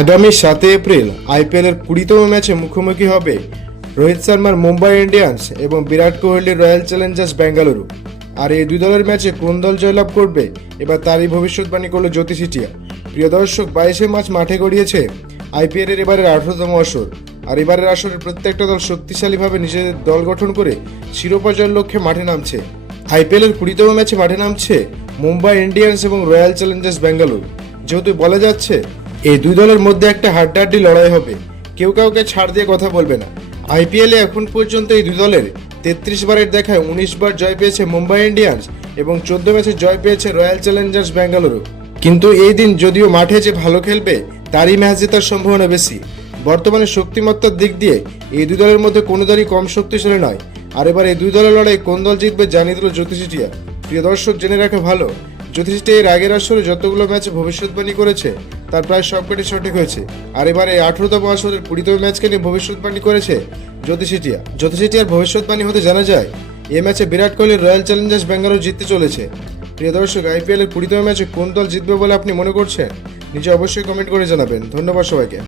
আগামী 7 এপ্রিল আইপিএলের 20তম ম্যাচে মুখোমুখি হবে রোহিত শর্মার মুম্বাই ইন্ডিয়ান্স এবং বিরাট কোহলির রয়্যাল চ্যালেঞ্জার্স বেঙ্গালুরু। আর এই দুই দলের ম্যাচে কোন দল জয়লাভ করবে এবার তারই ভবিষ্যৎবাণী করল জ্যোতি সিটিয়া। প্রিয় দর্শক, 22 মার্চ মাঠে গড়িয়েছে আইপিএলের এবারের 18তম আসর। আর এবারের আসরের প্রত্যেকটা দল শক্তিশালীভাবে নিজেদের দল গঠন করে শিরোপা জয়ের লক্ষ্যে মাঠে নামছে। আইপিএলের 20তম ম্যাচে মাঠে নামছে মুম্বাই ইন্ডিয়ান্স এবং রয়্যাল চ্যালেঞ্জার্স বেঙ্গালুরু। যেহেতু বলা যাচ্ছে এই দুই দলের মধ্যে একটা হাড্ডাহাড্ডি লড়াই হবে, কেউ কাউকে ছাড় দিয়ে কথা বলবে না। আইপিএলে এখন পর্যন্ত এই দুই দলের 33 বারের দেখায় 19 বার জয় পেয়েছে মুম্বাই ইন্ডিয়ান্স এবং 14 ম্যাচে জয় পেয়েছে রয়্যাল চ্যালেঞ্জার্স বেঙ্গালুরু। কিন্তু এই দিন যদিও মাঠে যে ভালো খেলবে তারই ম্যাচ জেতার সম্ভাবনা বেশি। বর্তমানে শক্তিমত্তার দিক দিয়ে এই দুই দলের মধ্যে কোনো দলই কম শক্তিশালী নয়। আর এবার এই দুই দলের লড়াই কোন দল জিতবে জানিয়ে দিল জ্যোতি সিটিয়া। প্রিয় দর্শক, জেনে রাখা ভালো, জ্যোতি সিটিয়া এর আগের আসরে যতগুলো ম্যাচে ভবিষ্যৎবাণী করেছে তার প্রায় সবকটি সঠিক হয়েছে। আর এবার এই 18তম আসরের 20তম ম্যাচকে নিয়ে ভবিষ্যৎবাণী করেছে জ্যোতি সিটিয়া। জ্যোতি সিটিয়ার ভবিষ্যৎবাণী হতে জানা যায় এই ম্যাচে বিরাট কোহলির রয়্যাল চ্যালেঞ্জার্স বেঙ্গালুরু জিততে চলেছে। প্রিয় দর্শক, আইপিএলের 20তম ম্যাচে কোন দল জিতবে বলে আপনি মনে করছেন? নিচে অবশ্যই কমেন্ট করে জানাবেন। ধন্যবাদ সবাইকে।